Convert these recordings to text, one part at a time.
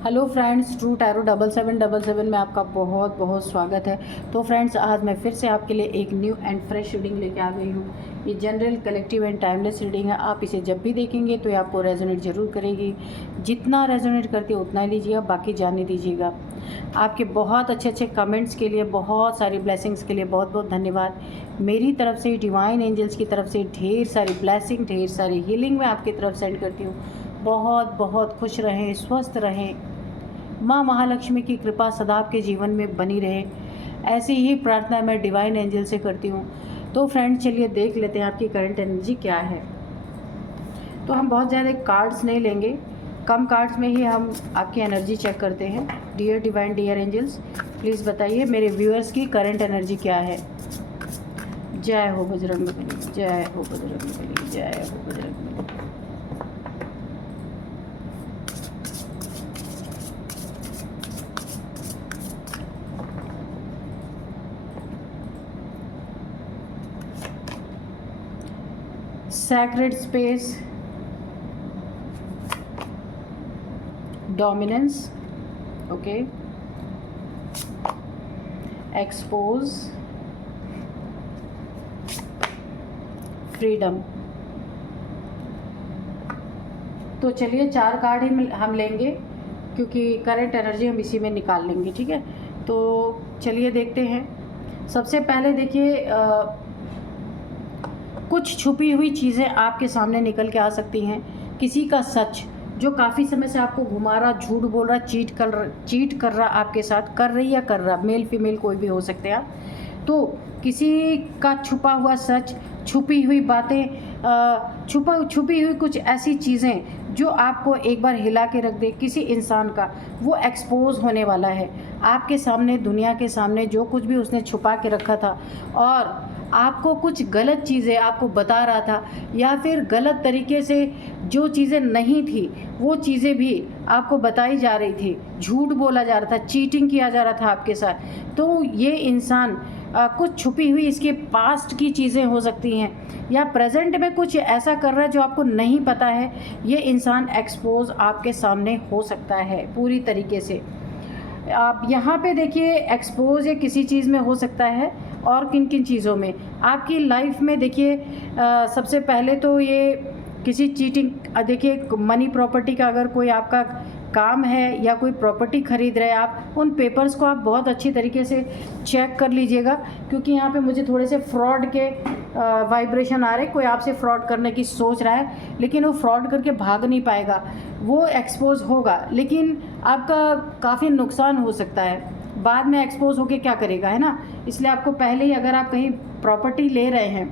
Hello friends, true tarot 7777 में आपका बहुत बहुत स्वागत है। तो फ्रेंड्स, आज मैं फिर से आपके लिए एक न्यू एंड फ्रेश रीडिंग लेके आ गई हूँ। ये general, collective and timeless reading है। आप इसे जब भी देखेंगे तो ये आपको रेजोनेट ज़रूर करेगी। जितना रेजोनेट करती है उतना ही लीजिएगा, बाकी जाने दीजिएगा। आपके बहुत अच्छे अच्छे कमेंट्स के लिए, बहुत सारी ब्लेसिंग्स के लिए बहुत बहुत धन्यवाद। मेरी तरफ से, डिवाइन एंजल्स की तरफ से ढेर सारी ब्लेसिंग, ढेर सारी हीलिंग मैं आपकी तरफ सेंड करती हूँ। बहुत बहुत खुश रहें, स्वस्थ रहें। माँ महालक्ष्मी की कृपा सदा आपके जीवन में बनी रहे, ऐसी ही प्रार्थना मैं डिवाइन एंजल से करती हूँ। तो फ्रेंड्स, चलिए देख लेते हैं आपकी करंट एनर्जी क्या है। तो हम बहुत ज़्यादा कार्ड्स नहीं लेंगे, कम कार्ड्स में ही हम आपकी एनर्जी चेक करते हैं। Dear divine, dear angels, please बताइए मेरे व्यूअर्स की करंट एनर्जी क्या है। जय हो बजरंगबली, जय हो बजरंगबली, जय हो Bajrangbali. Sacred space, dominance, okay, expose, freedom। तो चलिए 4 कार्ड ही हम लेंगे, क्योंकि करंट एनर्जी हम इसी में निकाल लेंगे, ठीक है। तो चलिए देखते हैं। सबसे पहले देखिए, कुछ छुपी हुई चीज़ें आपके सामने निकल के आ सकती हैं। किसी का सच जो काफ़ी समय से आपको घुमा रहा, झूठ बोल रहा, चीट कर रहा आपके साथ, कर रही या कर रहा, मेल फीमेल कोई भी हो सकते हैं आप। तो किसी का छुपा हुआ सच, छुपी हुई बातें, छुपी हुई कुछ ऐसी चीज़ें जो आपको एक बार हिला के रख दे, किसी इंसान का, वो एक्सपोज होने वाला है आपके सामने, दुनिया के सामने। जो कुछ भी उसने छुपा के रखा था और आपको कुछ गलत चीज़ें आपको बता रहा था, या फिर गलत तरीके से जो चीज़ें नहीं थी वो चीज़ें भी आपको बताई जा रही थी, झूठ बोला जा रहा था, चीटिंग किया जा रहा था आपके साथ। तो ये इंसान कुछ छुपी हुई इसके पास्ट की चीज़ें हो सकती हैं, या प्रेजेंट में कुछ ऐसा कर रहा है जो आपको नहीं पता है। ये इंसान एक्सपोज आपके सामने हो सकता है पूरी तरीके से। आप यहाँ पे देखिए, एक्सपोज ये किसी चीज़ में हो सकता है, और किन किन चीज़ों में आपकी लाइफ में देखिए। सबसे पहले तो ये किसी चीटिंग, देखिए मनी प्रॉपर्टी का अगर कोई आपका काम है या कोई प्रॉपर्टी खरीद रहे हैं आप, उन पेपर्स को आप बहुत अच्छी तरीके से चेक कर लीजिएगा, क्योंकि यहाँ पे मुझे थोड़े से फ्रॉड के वाइब्रेशन आ रहे। कोई आपसे फ्रॉड करने की सोच रहा है, लेकिन वो फ्रॉड करके भाग नहीं पाएगा, वो एक्सपोज होगा, लेकिन आपका काफ़ी नुकसान हो सकता है। बाद में एक्सपोज होके क्या करेगा, है ना। इसलिए आपको पहले ही, अगर आप कहीं प्रॉपर्टी ले रहे हैं,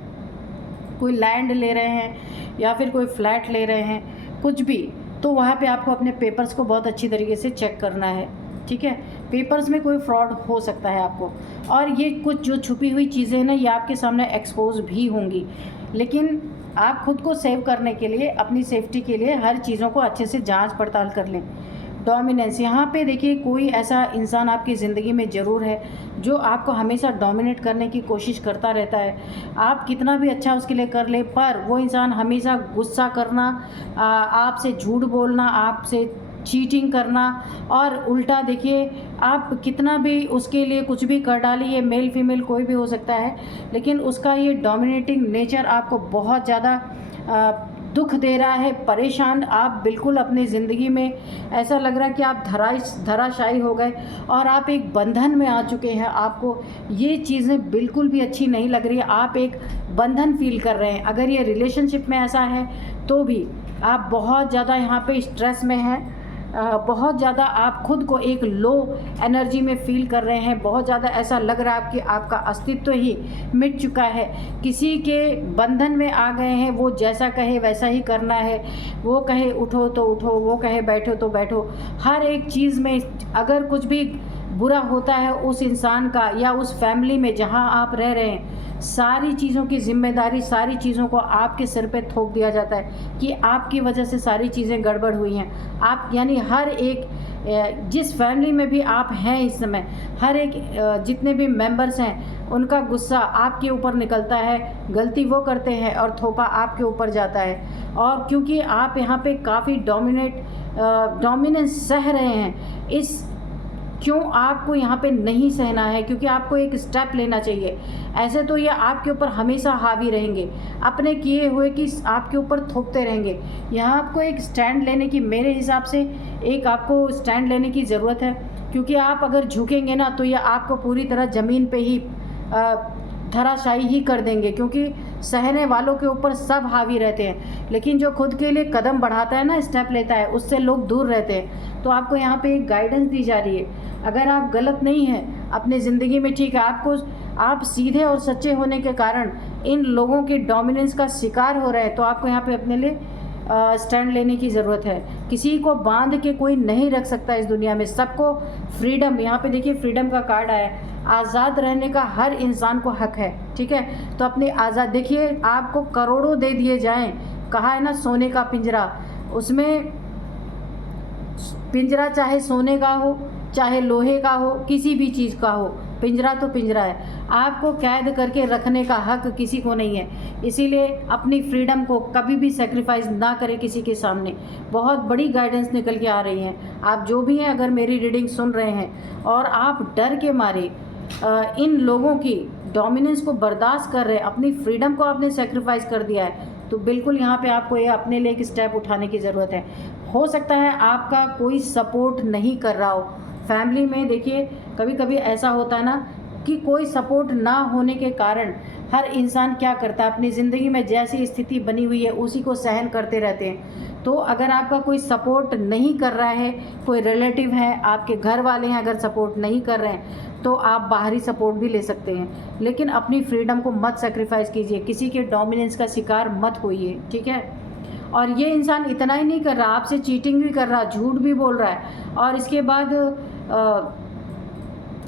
कोई लैंड ले रहे हैं या फिर कोई फ्लैट ले रहे हैं, कुछ भी, तो वहाँ पे आपको अपने पेपर्स को बहुत अच्छी तरीके से चेक करना है, ठीक है। पेपर्स में कोई फ्रॉड हो सकता है आपको, और ये कुछ जो छुपी हुई चीज़ें हैं ना, ये आपके सामने एक्सपोज भी होंगी, लेकिन आप खुद को सेव करने के लिए, अपनी सेफ्टी के लिए हर चीज़ों को अच्छे से जांच पड़ताल कर लें। डोमिनेंस, यहाँ पे देखिए कोई ऐसा इंसान आपकी ज़िंदगी में ज़रूर है जो आपको हमेशा डोमिनेट करने की कोशिश करता रहता है। आप कितना भी अच्छा उसके लिए कर ले, पर वो इंसान हमेशा गुस्सा करना, आपसे झूठ बोलना, आपसे चीटिंग करना, और उल्टा देखिए आप कितना भी उसके लिए कुछ भी कर डालिए, मेल फीमेल कोई भी हो सकता है, लेकिन उसका ये डोमिनेटिंग नेचर आपको बहुत ज़्यादा दुख दे रहा है, परेशान। आप बिल्कुल अपनी ज़िंदगी में ऐसा लग रहा है कि आप धराशायी हो गए और आप एक बंधन में आ चुके हैं। आपको ये चीज़ें बिल्कुल भी अच्छी नहीं लग रही है, आप एक बंधन फील कर रहे हैं। अगर ये रिलेशनशिप में ऐसा है तो भी आप बहुत ज़्यादा यहाँ पे स्ट्रेस में हैं, बहुत ज़्यादा आप खुद को एक लो एनर्जी में फील कर रहे हैं। बहुत ज़्यादा ऐसा लग रहा है कि आपका अस्तित्व ही मिट चुका है, किसी के बंधन में आ गए हैं। वो जैसा कहे वैसा ही करना है, वो कहे उठो तो उठो, वो कहे बैठो तो बैठो। हर एक चीज़ में अगर कुछ भी बुरा होता है उस इंसान का या उस फैमिली में जहाँ आप रह रहे हैं, सारी चीज़ों की जिम्मेदारी, सारी चीज़ों को आपके सिर पे थोप दिया जाता है कि आपकी वजह से सारी चीज़ें गड़बड़ हुई हैं। आप यानी हर एक जिस फैमिली में भी आप हैं इस समय, हर एक जितने भी मेंबर्स हैं उनका गुस्सा आपके ऊपर निकलता है, गलती वो करते हैं और थोपा आपके ऊपर जाता है। और क्योंकि आप यहाँ पे काफ़ी डोमिनेंस सह रहे हैं, इस क्यों आपको यहाँ पे नहीं सहना है, क्योंकि आपको एक स्टेप लेना चाहिए। ऐसे तो ये आपके ऊपर हमेशा हावी रहेंगे, अपने किए हुए की आपके ऊपर थोपते रहेंगे। यहाँ आपको एक स्टैंड लेने की, मेरे हिसाब से एक आपको स्टैंड लेने की ज़रूरत है, क्योंकि आप अगर झुकेंगे ना तो ये आपको पूरी तरह ज़मीन पे ही धराशायी ही कर देंगे, क्योंकि सहने वालों के ऊपर सब हावी रहते हैं, लेकिन जो खुद के लिए कदम बढ़ाता है ना, स्टेप लेता है, उससे लोग दूर रहते हैं। तो आपको यहाँ पे एक गाइडेंस दी जा रही है। अगर आप गलत नहीं हैं अपनी ज़िंदगी में, ठीक है, आप सीधे और सच्चे होने के कारण इन लोगों के डोमिनेंस का शिकार हो रहे हैं, तो आपको यहाँ पे अपने लिए स्टैंड लेने की ज़रूरत है। किसी को बांध के कोई नहीं रख सकता इस दुनिया में, सबको फ्रीडम, यहाँ पे देखिए फ्रीडम का कार्ड आया है, आज़ाद रहने का हर इंसान को हक है, ठीक है। तो अपनी आज़ाद, देखिए आपको करोड़ों दे दिए जाएं, कहा है ना सोने का पिंजरा, उसमें पिंजरा चाहे सोने का हो चाहे लोहे का हो, किसी भी चीज़ का हो, पिंजरा तो पिंजरा है। आपको कैद करके रखने का हक किसी को नहीं है, इसीलिए अपनी फ्रीडम को कभी भी सेक्रीफाइस ना करें किसी के सामने। बहुत बड़ी गाइडेंस निकल के आ रही हैं। आप जो भी हैं, अगर मेरी रीडिंग सुन रहे हैं और आप डर के मारे इन लोगों की डोमिनेंस को बर्दाश्त कर रहे हैं, अपनी फ्रीडम को आपने सेक्रीफाइस कर दिया है, तो बिल्कुल यहाँ पे आपको ये अपने लिए एक स्टेप उठाने की ज़रूरत है। हो सकता है आपका कोई सपोर्ट नहीं कर रहा हो फैमिली में। देखिए कभी कभी ऐसा होता है ना कि कोई सपोर्ट ना होने के कारण हर इंसान क्या करता है, अपनी ज़िंदगी में जैसी स्थिति बनी हुई है उसी को सहन करते रहते हैं। तो अगर आपका कोई सपोर्ट नहीं कर रहा है, कोई रिलेटिव है, आपके घर वाले हैं, अगर सपोर्ट नहीं कर रहे हैं, तो आप बाहरी सपोर्ट भी ले सकते हैं, लेकिन अपनी फ्रीडम को मत सेक्रीफाइस कीजिए, किसी के डोमिनेंस का शिकार मत होइए, ठीक है। और ये इंसान इतना ही नहीं कर रहा, आपसे चीटिंग भी कर रहा, झूठ भी बोल रहा है, और इसके बाद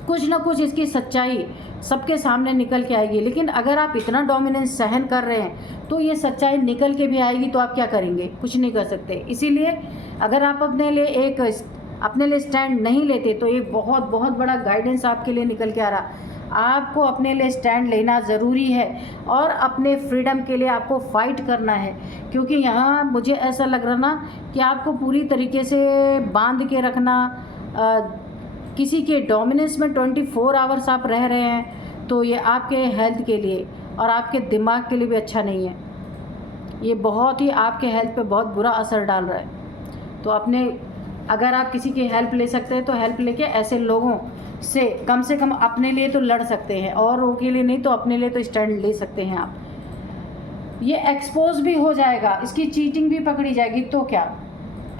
कुछ ना कुछ इसकी सच्चाई सबके सामने निकल के आएगी। लेकिन अगर आप इतना डोमिनेंस सहन कर रहे हैं तो ये सच्चाई निकल के भी आएगी, तो आप क्या करेंगे? कुछ नहीं कर सकते। इसीलिए अगर आप अपने लिए स्टैंड नहीं लेते तो ये बहुत बहुत बड़ा गाइडेंस आपके लिए निकल के आ रहा। आपको अपने लिए स्टैंड लेना ज़रूरी है और अपने फ्रीडम के लिए आपको फ़ाइट करना है, क्योंकि यहाँ मुझे ऐसा लग रहा ना कि आपको पूरी तरीके से बांध के रखना, किसी के डोमिनेंस में 24 आवर्स आप रह रहे हैं, तो ये आपके हेल्थ के लिए और आपके दिमाग के लिए भी अच्छा नहीं है। ये बहुत ही आपके हेल्थ पे बहुत बुरा असर डाल रहा है। तो अगर आप किसी की हेल्प ले सकते हैं तो हेल्प लेके ऐसे लोगों से कम अपने लिए तो लड़ सकते हैं, औरों के लिए नहीं तो अपने लिए तो स्टैंड ले सकते हैं आप। ये एक्सपोज भी हो जाएगा, इसकी चीटिंग भी पकड़ी जाएगी, तो क्या,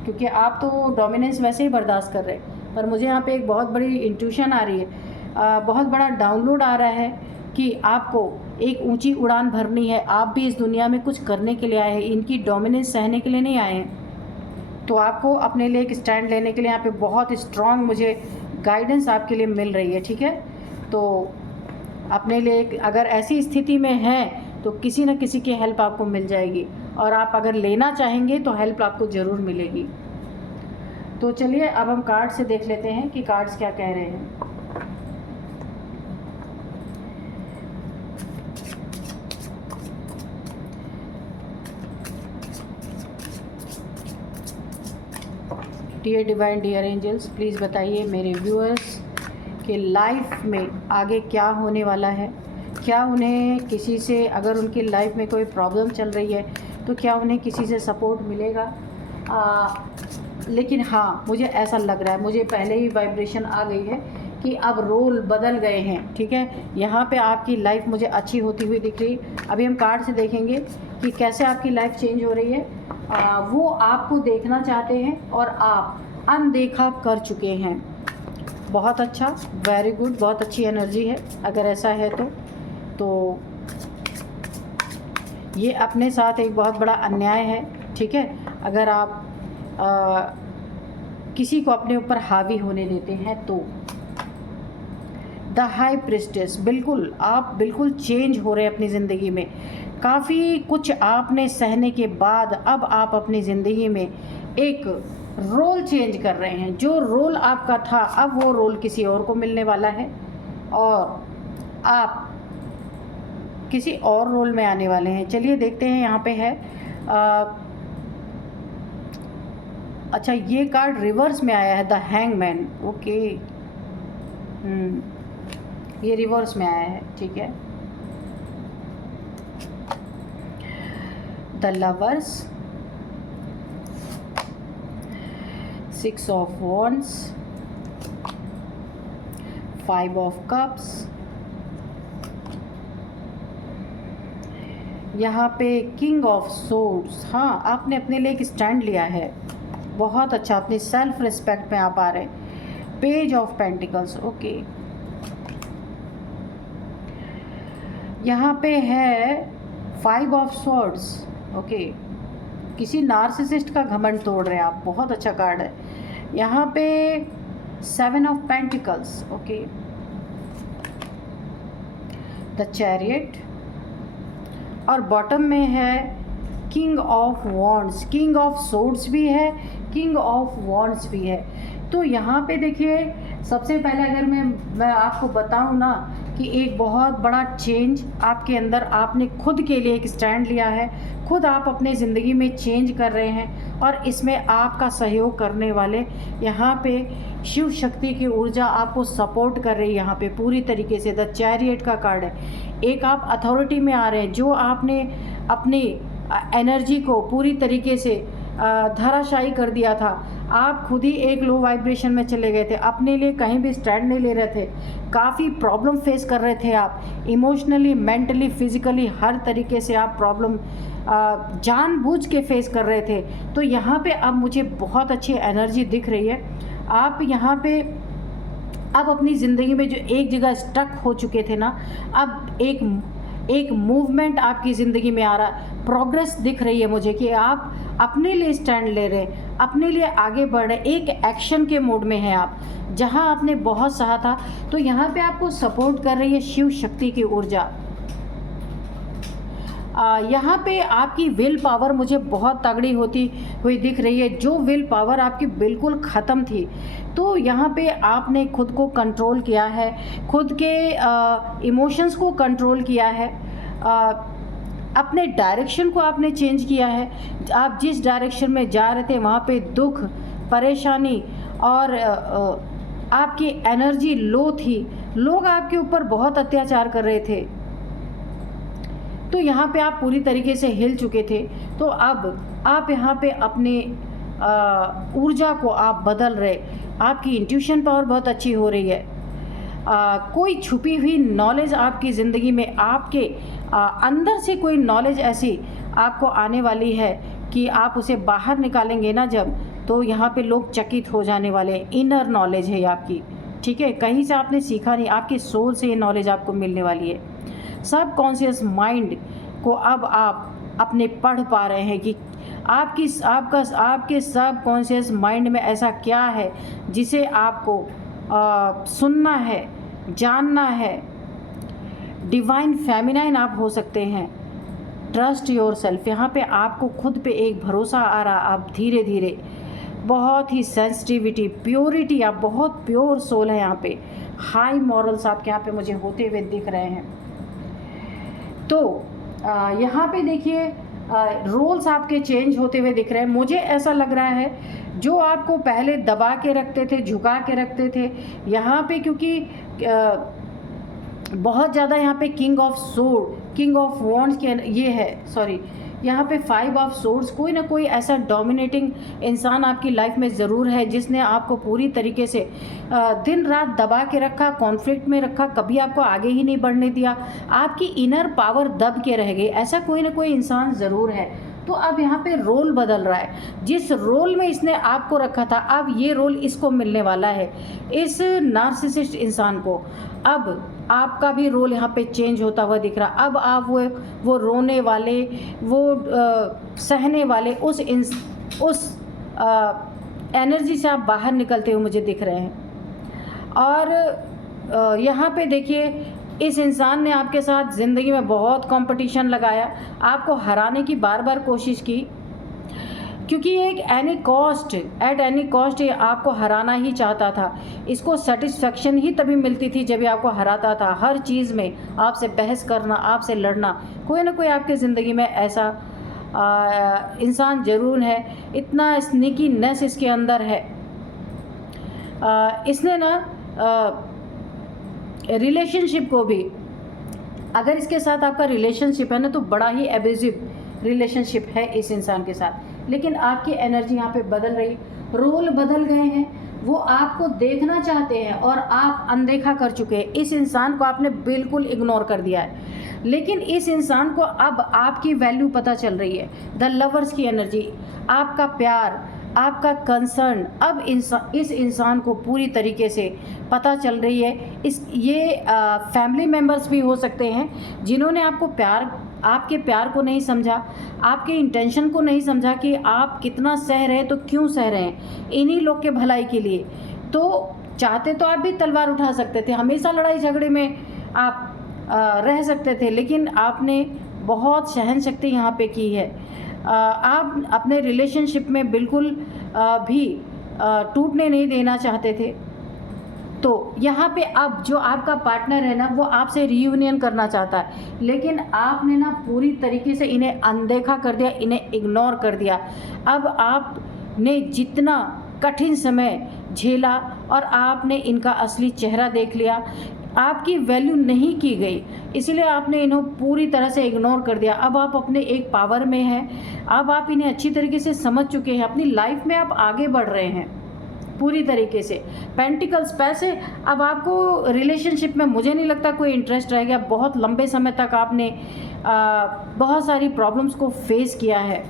क्योंकि आप तो डोमिनेंस वैसे ही बर्दाश्त कर रहे हैं। पर मुझे यहाँ पे एक बहुत बड़ी इंट्यूशन आ रही है, बहुत बड़ा डाउनलोड आ रहा है कि आपको एक ऊंची उड़ान भरनी है। आप भी इस दुनिया में कुछ करने के लिए आए हैं, इनकी डोमिनेंस सहने के लिए नहीं आए हैं। तो आपको अपने लिए एक स्टैंड लेने के लिए यहाँ पे बहुत स्ट्रॉन्ग मुझे गाइडेंस आपके लिए मिल रही है, ठीक है। तो अपने लिए अगर ऐसी स्थिति में है तो किसी न किसी की हेल्प आपको मिल जाएगी, और आप अगर लेना चाहेंगे तो हेल्प आपको ज़रूर मिलेगी। तो चलिए अब हम कार्ड से देख लेते हैं कि कार्ड्स क्या कह रहे हैं। Dear divine, dear angels, please बताइए मेरे व्यूअर्स के लाइफ में आगे क्या होने वाला है। क्या उन्हें किसी से, अगर उनकी लाइफ में कोई प्रॉब्लम चल रही है तो क्या उन्हें किसी से सपोर्ट मिलेगा? लेकिन हाँ, मुझे ऐसा लग रहा है, मुझे पहले ही वाइब्रेशन आ गई है कि अब रोल बदल गए हैं, ठीक है। यहाँ पे आपकी लाइफ मुझे अच्छी होती हुई दिख रही। अभी हम कार्ड से देखेंगे कि कैसे आपकी लाइफ चेंज हो रही है। वो आपको देखना चाहते हैं और आप अनदेखा कर चुके हैं। बहुत अच्छा, वेरी गुड, बहुत अच्छी एनर्जी है। अगर ऐसा है तो ये अपने साथ एक बहुत बड़ा अन्याय है, ठीक है। अगर आप किसी को अपने ऊपर हावी होने देते हैं तो द हाई प्रिस्टेस, बिल्कुल आप बिल्कुल चेंज हो रहे हैं अपनी ज़िंदगी में। काफ़ी कुछ आपने सहने के बाद अब आप अपनी ज़िंदगी में एक रोल चेंज कर रहे हैं। जो रोल आपका था अब वो रोल किसी और को मिलने वाला है और आप किसी और रोल में आने वाले हैं। चलिए देखते हैं यहाँ पे है अच्छा ये कार्ड रिवर्स में आया है, द हैंगमैन। ओके, ये रिवर्स में आया है, ठीक है। The lovers, 6 of wands, 5 of cups, यहाँ पे किंग ऑफ सोर्ड्स। हाँ, आपने अपने लिए एक स्टैंड लिया है, बहुत अच्छा, अपनी सेल्फ रिस्पेक्ट में आप आ रहे हैं। Page of pentacles, okay. यहाँ पे है 5 ऑफ स्वॉर्ड्स, ओके। किसी नार्सिसिस्ट का घमंड तोड़ रहे हैं आप, बहुत अच्छा कार्ड है। यहाँ पे 7 of pentacles, okay. The chariot और बॉटम में है king of wands. King of swords भी है, किंग ऑफ वॉन्ड्स भी है। तो यहाँ पे देखिए, सबसे पहले अगर मैं आपको बताऊँ ना कि एक बहुत बड़ा चेंज आपके अंदर, आपने खुद के लिए एक स्टैंड लिया है, खुद आप अपने ज़िंदगी में चेंज कर रहे हैं और इसमें आपका सहयोग करने वाले यहाँ पे शिव शक्ति की ऊर्जा आपको सपोर्ट कर रही है यहाँ पे पूरी तरीके से। द चैरियट का कार्ड है, एक आप अथॉरिटी में आ रहे हैं। जो आपने अपनी एनर्जी को पूरी तरीके से धराशायी कर दिया था, आप खुद ही एक लो वाइब्रेशन में चले गए थे, अपने लिए कहीं भी स्टैंड नहीं ले रहे थे, काफ़ी प्रॉब्लम फेस कर रहे थे आप, इमोशनली, मेंटली, फिजिकली, हर तरीके से आप प्रॉब्लम जानबूझ के फेस कर रहे थे। तो यहाँ पे अब मुझे बहुत अच्छी एनर्जी दिख रही है। आप यहाँ पे अब अपनी ज़िंदगी में जो एक जगह स्टक हो चुके थे ना, अब एक मूवमेंट आपकी ज़िंदगी में आ रहा है, प्रोग्रेस दिख रही है मुझे कि आप अपने लिए स्टैंड ले रहे हैं, अपने लिए आगे बढ़ रहे, एक एक्शन के मोड में हैं आप। जहां आपने बहुत सहा था, तो यहाँ पे आपको सपोर्ट कर रही है शिव शक्ति की ऊर्जा। यहाँ पे आपकी विल पावर मुझे बहुत तगड़ी होती हुई दिख रही है। जो विल पावर आपकी बिल्कुल ख़त्म थी, तो यहाँ पे आपने खुद को कंट्रोल किया है, खुद के इमोशंस को कंट्रोल किया है, अपने डायरेक्शन को आपने चेंज किया है। आप जिस डायरेक्शन में जा रहे थे वहाँ पे दुख, परेशानी और आपकी एनर्जी लो थी, लोग आपके ऊपर बहुत अत्याचार कर रहे थे, तो यहाँ पे आप पूरी तरीके से हिल चुके थे। तो अब आप यहाँ पे अपने ऊर्जा को आप बदल रहे, आपकी इंट्यूशन पावर बहुत अच्छी हो रही है। कोई छुपी हुई नॉलेज आपकी ज़िंदगी में, आपके अंदर से कोई नॉलेज ऐसी आपको आने वाली है कि आप उसे बाहर निकालेंगे ना जब, तो यहाँ पे लोग चकित हो जाने वाले हैं। इनर नॉलेज है आपकी, ठीक है, कहीं से आपने सीखा नहीं, आपके सोल से ये नॉलेज आपको मिलने वाली है। सब कॉन्शियस माइंड को अब आप अपने पढ़ पा रहे हैं कि आपके सब कॉन्शियस माइंड में ऐसा क्या है जिसे आपको सुनना है, जानना है। डिवाइन फेमिनाइन आप हो सकते हैं। ट्रस्ट योर सेल्फ, यहाँ पे आपको खुद पे एक भरोसा आ रहा। आप धीरे धीरे बहुत ही सेंसिटिविटी, प्योरिटी, आप बहुत प्योर सोल है यहाँ पे। हाई मॉरल्स आपके यहाँ पे मुझे होते हुए दिख रहे हैं। तो यहाँ पे देखिए रोल्स आपके चेंज होते हुए दिख रहे हैं। मुझे ऐसा लग रहा है जो आपको पहले दबा के रखते थे, झुका के रखते थे, यहाँ पे क्योंकि बहुत ज़्यादा यहाँ पे king of sword, king of wands के ये है, सॉरी, यहाँ पे 5 ऑफ सोर्ड्स, कोई ना कोई ऐसा डोमिनेटिंग इंसान आपकी लाइफ में ज़रूर है जिसने आपको पूरी तरीके से दिन रात दबा के रखा, कॉन्फ्लिक्ट में रखा, कभी आपको आगे ही नहीं बढ़ने दिया, आपकी इनर पावर दब के रह गई। ऐसा कोई ना कोई इंसान ज़रूर है। तो अब यहाँ पे रोल बदल रहा है। जिस रोल में इसने आपको रखा था, अब ये रोल इसको मिलने वाला है, इस नार्सिसिस्ट इंसान को। अब आपका भी रोल यहाँ पे चेंज होता हुआ दिख रहा। अब आप वो रोने वाले, वो सहने वाले उस एनर्जी से आप बाहर निकलते हुए मुझे दिख रहे हैं। और यहाँ पे देखिए, इस इंसान ने आपके साथ ज़िंदगी में बहुत कंपटीशन लगाया, आपको हराने की बार बार कोशिश की, क्योंकि ये एक एट एनी कॉस्ट ये आपको हराना ही चाहता था। इसको सेटिस्फेक्शन ही तभी मिलती थी जब ये आपको हराता था। हर चीज़ में आपसे बहस करना, आपसे लड़ना, कोई ना कोई आपकी ज़िंदगी में ऐसा इंसान ज़रूर है। इतना स्नीकीनेस इसके अंदर है। इसने ना रिलेशनशिप को भी, अगर इसके साथ आपका रिलेशनशिप है ना, तो बड़ा ही एब्यूजिव रिलेशनशिप है इस इंसान के साथ। लेकिन आपकी एनर्जी यहाँ पे बदल रही, रोल बदल गए हैं। वो आपको देखना चाहते हैं और आप अनदेखा कर चुके हैं। इस इंसान को आपने बिल्कुल इग्नोर कर दिया है, लेकिन इस इंसान को अब आपकी वैल्यू पता चल रही है। द लवर्स की एनर्जी, आपका प्यार, आपका कंसर्न अब इस इंसान को पूरी तरीके से पता चल रही है। ये फैमिली मेम्बर्स भी हो सकते हैं जिन्होंने आपके प्यार को नहीं समझा, आपके इंटेंशन को नहीं समझा कि आप कितना सह रहे हैं, तो क्यों सह रहे हैं इन्हीं लोग के भलाई के लिए। तो चाहते तो आप भी तलवार उठा सकते थे, हमेशा लड़ाई झगड़े में आप रह सकते थे, लेकिन आपने बहुत सहनशक्ति यहाँ पे की है। आप अपने रिलेशनशिप में बिल्कुल भी टूटने नहीं देना चाहते थे। तो यहाँ पे अब जो आपका पार्टनर है ना, वो आपसे रियूनियन करना चाहता है, लेकिन आपने ना पूरी तरीके से इन्हें अनदेखा कर दिया, इन्हें इग्नोर कर दिया। अब आपने जितना कठिन समय झेला और आपने इनका असली चेहरा देख लिया, आपकी वैल्यू नहीं की गई, इसलिए आपने इन्हें पूरी तरह से इग्नोर कर दिया। अब आप अपने एक पावर में हैं, अब आप इन्हें अच्छी तरीके से समझ चुके हैं, अपनी लाइफ में आप आगे बढ़ रहे हैं पूरी तरीके से। पेंटिकल्स, पैसे, अब आपको रिलेशनशिप में मुझे नहीं लगता कोई इंटरेस्ट रह गया। बहुत लंबे समय तक आपने बहुत सारी प्रॉब्लम्स को फेस किया है।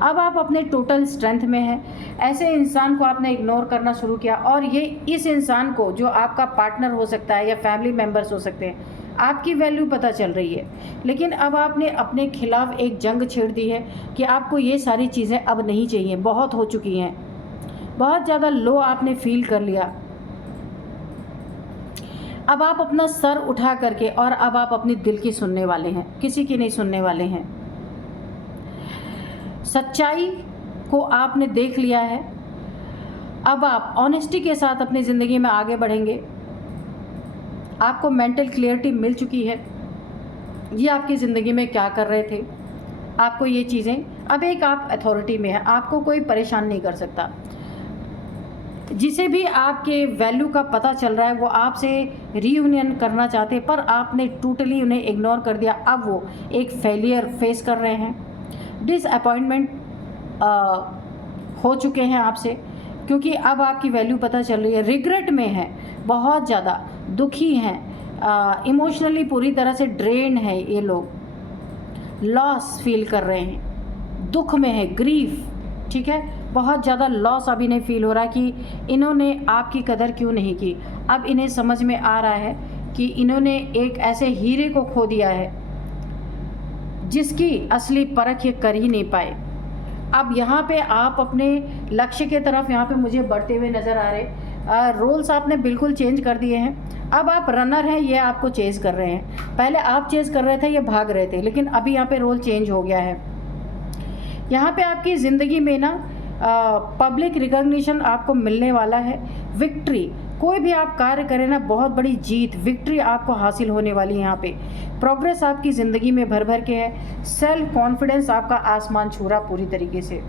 अब आप अपने टोटल स्ट्रेंथ में हैं। ऐसे इंसान को आपने इग्नोर करना शुरू किया, और ये इस इंसान को, जो आपका पार्टनर हो सकता है या फैमिली मेम्बर्स हो सकते हैं, आपकी वैल्यू पता चल रही है। लेकिन अब आपने अपने खिलाफ एक जंग छेड़ दी है कि आपको ये सारी चीज़ें अब नहीं चाहिए, बहुत हो चुकी हैं, बहुत ज़्यादा लो आपने फील कर लिया। अब आप अपना सर उठा करके, और अब आप अपनी दिल की सुनने वाले हैं, किसी की नहीं सुनने वाले हैं। सच्चाई को आपने देख लिया है। अब आप ऑनेस्टी के साथ अपनी ज़िंदगी में आगे बढ़ेंगे। आपको मेंटल क्लियरिटी मिल चुकी है, ये आपकी ज़िंदगी में क्या कर रहे थे, आपको ये चीज़ें, अब एक आप अथॉरिटी में है, आपको कोई परेशान नहीं कर सकता। जिसे भी आपके वैल्यू का पता चल रहा है, वो आपसे रीयूनियन करना चाहते, पर आपने टोटली उन्हें इग्नोर कर दिया। अब वो एक फेलियर फेस कर रहे हैं, डिसअपॉइंटमेंट हो चुके हैं आपसे, क्योंकि अब आपकी वैल्यू पता चल रही है। रिग्रेट में है, बहुत ज़्यादा दुखी हैं, इमोशनली पूरी तरह से ड्रेन है ये लोग, लॉस फील कर रहे हैं, दुख में है, ग्रीफ, ठीक है, बहुत ज़्यादा लॉस अभी नहीं फील हो रहा है कि इन्होंने आपकी कदर क्यों नहीं की। अब इन्हें समझ में आ रहा है कि इन्होंने एक ऐसे हीरे को खो दिया है जिसकी असली परख ये कर ही नहीं पाए। अब यहाँ पे आप अपने लक्ष्य के तरफ यहाँ पे मुझे बढ़ते हुए नज़र आ रहे। रोल्स आपने बिल्कुल चेंज कर दिए हैं। अब आप रनर हैं, ये आपको चेज़ कर रहे हैं। पहले आप चेज़ कर रहे थे, ये भाग रहे थे, लेकिन अभी यहाँ पे रोल चेंज हो गया है। यहाँ पे आपकी ज़िंदगी में ना पब्लिक रिकॉग्निशन आपको मिलने वाला है। विक्ट्री, कोई भी आप कार्य करें ना, बहुत बड़ी जीत, विक्ट्री आपको हासिल होने वाली है। यहाँ पे प्रोग्रेस आपकी ज़िंदगी में भर भर के है। सेल्फ कॉन्फिडेंस आपका आसमान छू रहा पूरी तरीके से।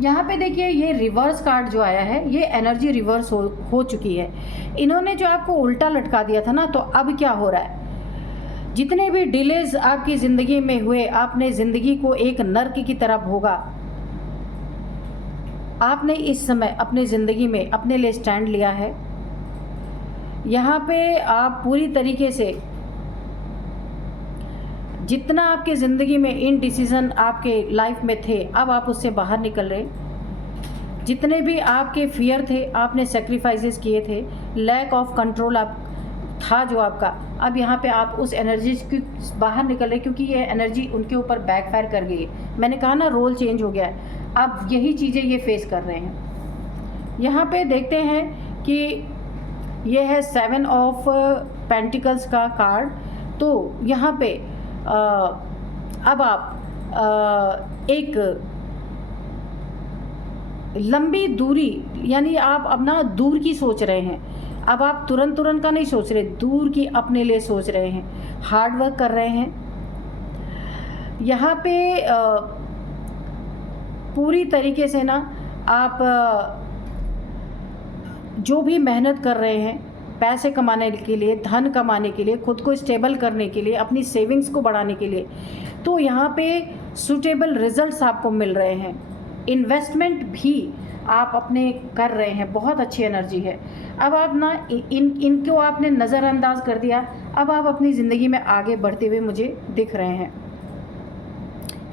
यहाँ पे देखिए, ये रिवर्स कार्ड जो आया है, ये एनर्जी रिवर्स हो चुकी है। इन्होंने जो आपको उल्टा लटका दिया था ना, तो अब क्या हो रहा है, जितने भी डिलेज आपकी ज़िंदगी में हुए, आपने ज़िंदगी को एक नर्क की तरह भोगा। आपने इस समय अपनी ज़िंदगी में अपने लिए स्टैंड लिया है। यहाँ पे आप पूरी तरीके से, जितना आपके ज़िंदगी में इनडिसीजन आपके लाइफ में थे, अब आप उससे बाहर निकल रहे। जितने भी आपके फियर थे, आपने सेक्रीफाइसेस किए थे, लैक ऑफ कंट्रोल आप था जो आपका, अब यहाँ पे आप उस एनर्जी की बाहर निकल रहे, क्योंकि ये एनर्जी उनके ऊपर बैकफायर कर गई है। मैंने कहा ना, रोल चेंज हो गया है। अब यही चीज़ें ये फेस कर रहे हैं। यहाँ पे देखते हैं कि ये है 7 ऑफ पेंटिकल्स का कार्ड। तो यहाँ पे अब आप एक लंबी दूरी, यानी आप अपना दूर की सोच रहे हैं। अब आप तुरंत का नहीं सोच रहे, दूर की अपने लिए सोच रहे हैं, हार्ड वर्क कर रहे हैं। यहाँ पे पूरी तरीके से ना आप जो भी मेहनत कर रहे हैं पैसे कमाने के लिए, धन कमाने के लिए, खुद को स्टेबल करने के लिए, अपनी सेविंग्स को बढ़ाने के लिए, तो यहाँ पे सूटेबल रिजल्ट्स आपको मिल रहे हैं। इन्वेस्टमेंट भी आप अपने कर रहे हैं, बहुत अच्छी एनर्जी है। अब आप ना इनको आपने नज़रअंदाज कर दिया, अब आप अपनी ज़िंदगी में आगे बढ़ते हुए मुझे दिख रहे हैं।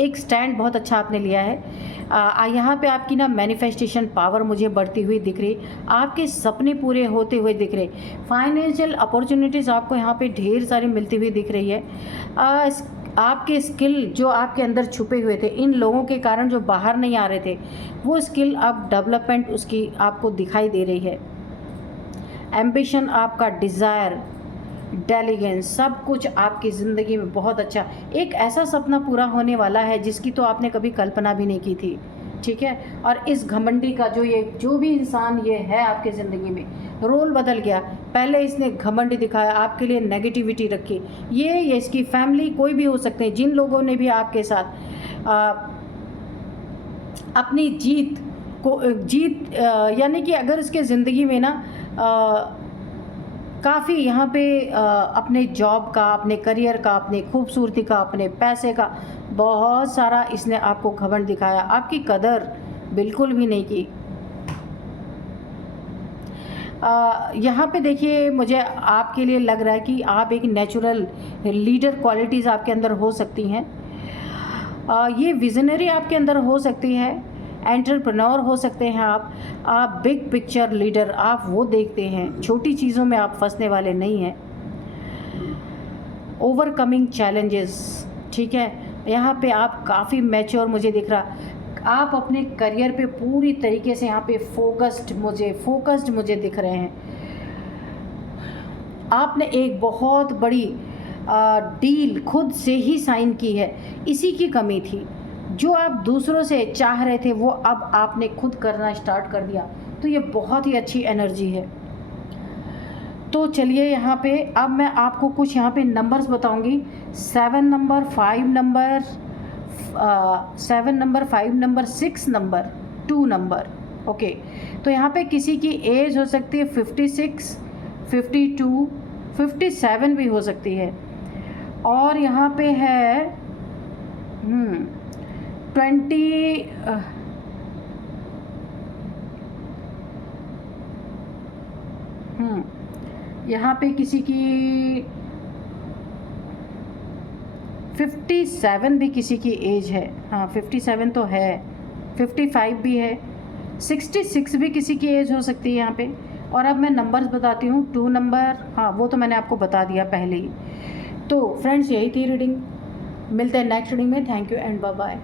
एक स्टैंड बहुत अच्छा आपने लिया है। यहाँ पे आपकी ना मैनिफेस्टेशन पावर मुझे बढ़ती हुई दिख रही, आपके सपने पूरे होते हुए दिख रहे, फाइनेंशियल अपॉर्चुनिटीज़ आपको यहाँ पे ढेर सारी मिलती हुई दिख रही है। आपके स्किल जो आपके अंदर छुपे हुए थे, इन लोगों के कारण जो बाहर नहीं आ रहे थे, वो स्किल अब डेवलपमेंट उसकी आपको दिखाई दे रही है। एम्बिशन आपका, डिज़ायर, डेलीगेंस, सब कुछ आपकी ज़िंदगी में बहुत अच्छा, एक ऐसा सपना पूरा होने वाला है जिसकी तो आपने कभी कल्पना भी नहीं की थी, ठीक है। और इस घमंडी का जो भी इंसान ये है आपके ज़िंदगी में, रोल बदल गया। पहले इसने घमंडी दिखाया, आपके लिए नेगेटिविटी रखी, ये इसकी फैमिली कोई भी हो सकते हैं, जिन लोगों ने भी आपके साथ अपनी जीत यानी कि अगर इसके ज़िंदगी में ना काफ़ी यहाँ पे अपने जॉब का, अपने करियर का, अपने खूबसूरती का, अपने पैसे का बहुत सारा इसने आपको घमंड दिखाया, आपकी कदर बिल्कुल भी नहीं की। यहाँ पे देखिए, मुझे आपके लिए लग रहा है कि आप एक नेचुरल लीडर क्वालिटीज़ आपके अंदर हो सकती हैं। ये विजनरी आपके अंदर हो सकती है, एंटरप्रेन्योर हो सकते हैं आप बिग पिक्चर लीडर, आप वो देखते हैं, छोटी चीज़ों में आप फंसने वाले नहीं हैं। ओवरकमिंग चैलेंजेस, ठीक है। यहाँ पे आप काफ़ी मैच्योर मुझे दिख रहा, आप अपने करियर पे पूरी तरीके से यहाँ पे फोकस्ड मुझे दिख रहे हैं। आपने एक बहुत बड़ी डील खुद से ही साइन की है, इसी की कमी थी। जो आप दूसरों से चाह रहे थे वो अब आपने खुद करना स्टार्ट कर दिया, तो ये बहुत ही अच्छी एनर्जी है। तो चलिए यहाँ पे अब मैं आपको कुछ यहाँ पे नंबर्स बताऊंगी। 7 number, 5 number, 7 number, 5 number, 6 number, 2 number, okay. तो यहाँ पे किसी की एज हो सकती है 56, 52, 57 भी हो सकती है। और यहाँ पे है 20 यहाँ पे किसी की 57 भी किसी की एज है, हाँ 57 तो है, 55 भी है, 66 भी किसी की एज हो सकती है यहाँ पे। और अब मैं नंबर्स बताती हूँ। 2 नंबर, हाँ वो तो मैंने आपको बता दिया पहले ही। तो फ्रेंड्स, यही थी रीडिंग, मिलते हैं नेक्स्ट रीडिंग में। Thank you and bye bye.